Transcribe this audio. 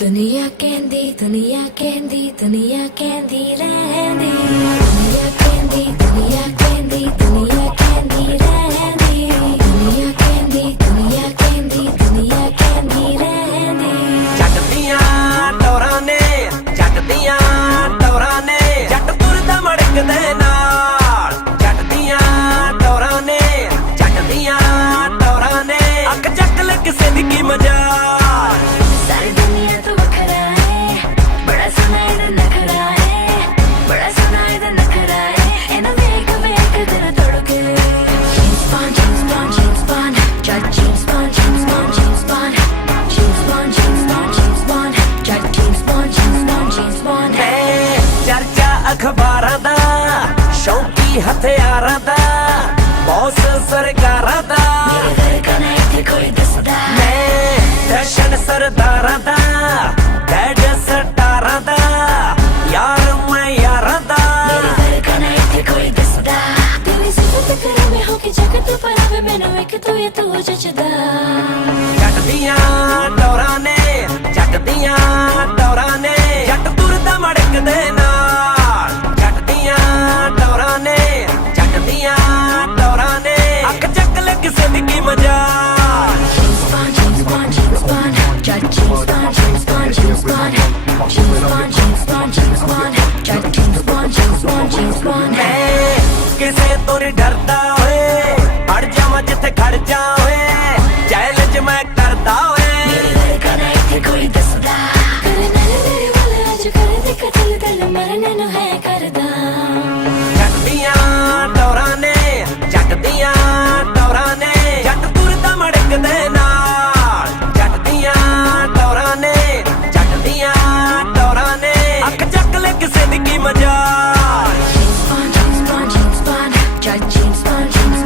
ਦੁਨੀਆ ਕਹਿੰਦੀ ਦੁਨੀਆ ਕਹਿੰਦੀ ਦੁਨੀਆ ਕਹਿੰਦੀ ਰਹਿੰਦੀ ਦੁਨੀਆ ਕਹਿੰਦੀ ਦੁਨੀਆ ਕਹਿੰਦੀ ਦੁਨੀਆ ਕਹਿੰਦੀ ਰਹਿੰਦੀ ਦੁਨੀਆ ਕਹਿੰਦੀ ਦੁਨੀਆ ਕਹਿੰਦੀ ਦੁਨੀਆ ਕਹਿੰਦੀ ਰਹਿੰਦੀ ਜੱਟ ਦੀਆਂ ਟੌਰਾਂ ਨੇ ਜੱਟ ਦੀਆਂ ਟੌਰਾਂ ਨੇ ਜੱਟ ਤੁਰਦਾ ਮੜਕ ਦੇ ਨਾਲ ਜੱਟ ਦੀਆਂ ਟੌਰਾਂ ਨੇ ਜੱਟ ਦੀਆਂ ਟੌਰਾਂ ਨੇ ਅੱਖ ਚੱਕ ਲੈ ਕਿਸੇ ਦੀ ਕੀ ਮਜਾਲ सारी दुनिया तो बखरा है बड़ा सोना इधर नखरा है बड़ा सोना इधर नखरा है इन्हें वेक वेक दिल तोड़ के James Bond Jack James Bond James Bond James Bond James Bond James Bond James Bond Jack James Bond James Bond James Bond ਚਰਚਾ ਅਖਬਾਰਾਂ ਦਾ ਸ਼ੌਂਕੀ ਹਥਿਆਰਾਂ ਦਾ ਬੌਸ ਸਰਕਾਰਾਂ ਦਾ मेरे घर का ना इत्थे कोई दसदा ਫੈਸ਼ਨ ਸਰਦਾਰਾਂ ਦਾ ਡੈਡ ਸਟਾਰਾਂ ਦਾ ਯਾਰ ਮੈਂ ਯਾਰਾਂ ਦਾ मेरे घर का ना इत्थे कोई दसदा तेरी सिफत करे मैं हो के जगत पर आवे मैनू एक तू ये तू जचदा ਜੱਟ ਦੀਆਂ ਟੌਰਾਂ ਨੇ ਜੱਟ ਦੀਆਂ ਟੌਰਾਂ ਨੇ ਜੱਟ ਤੁਰਦਾ ਮੜਕ ਦੇ ਨਾਲ ਜੱਟ ਦੀਆਂ ਟੌਰਾਂ ਨੇ ਜੱਟ ਦੀਆਂ ਟੌਰਾਂ ਨੇ ਅੱਖ ਚੱਕ ਲੈ ਕਿਸੇ ਦੀ ਕੀ ਮਜਾਲ James Bond James Bond Jack James Bond James Bond James Bond James Bond James Bond James Bond Jack James Bond James Bond James Bond ਕਿਸੇ ਤੋਂ ਨੀ ਡਰਦਾ ਓਏ ਅੜ ਜਾਵਾਂ ਜਿੱਥੇ ਖੜ ਜਾ ਓਏ ਚੈਲੰਜ ਮੈਂ ਕਰਦਾ ਓਏ मेरे घर का ना इत्थे कोई दसदा करे नाल मेरे वाले अज करे दे कतल दिल मरने नु है करदा ਜੱਟ ਦੀਆਂ ਟੌਰਾਂ ਨੇ ਜੱਟ ਦੀਆਂ ਟੌਰਾਂ ਨੇ ਜੱਟ ਤੁਰਦਾ ਮੜਕ ਦੇ ਨਾਲ ਜੱਟ ਦੀਆਂ ਟੌਰਾਂ ਨੇ ਜੱਟ ਦੀਆਂ ਟੌਰਾਂ ਨੇ ਅੱਖ ਚੱਕ ਲੈ ਕਿਸੇ ਦੀ ਕੀ ਮਜਾਲ James Bond James Bond James Bond Jack James Bond James